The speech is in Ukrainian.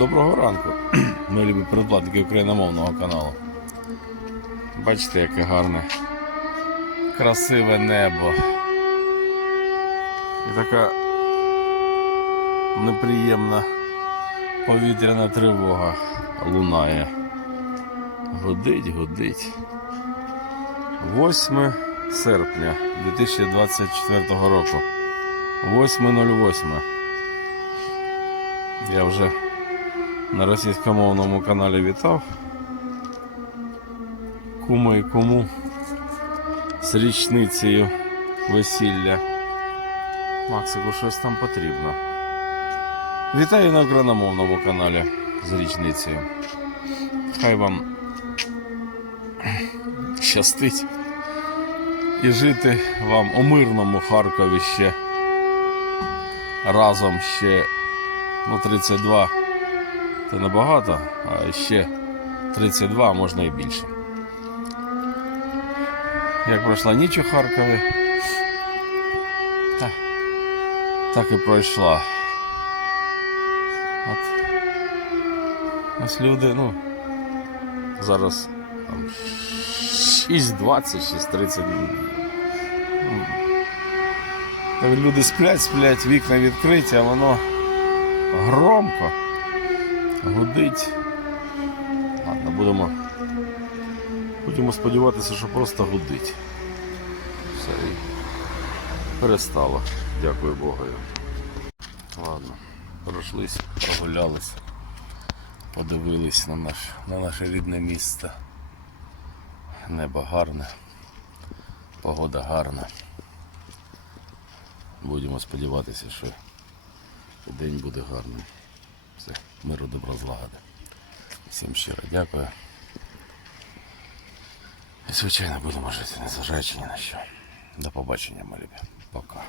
Доброго ранку, ми любі передплатники україномовного каналу. Бачите, яке гарне, красиве небо. І така неприємна повітряна тривога лунає. Гудить, гудить. 8 серпня 2024 року. 8.08. Я вже на російськомовному каналі вітав. Кому і кому з річницею весілля. Максику щось там потрібно. Вітаю на україномовному каналі з річницею. Хай вам щастить і жити вам у мирному Харкові ще разом ще ну, 32 це небагато, а ще 32 можна і більше. Як пройшла ніч у Харкові, та, так і пройшла. От. Ось люди, ну, зараз там 6.20, 6.30. Ну, так Люди сплять, сплять, вікна відкриті, а воно громко гудить. Ладно, будемо. Будемо сподіватися, що просто гудить. Все і перестало. Дякую Богу. Ладно, пройшлись, прогулялись, подивились на, наш, на наше рідне місто. Небо гарне, погода гарна. Будемо сподіватися, що день буде гарним. Все, миру, добра, злагоди. Всім щиро дякую. І звичайно будемо жити, незважаючи ні на що. До побачення, мої любі. Пока.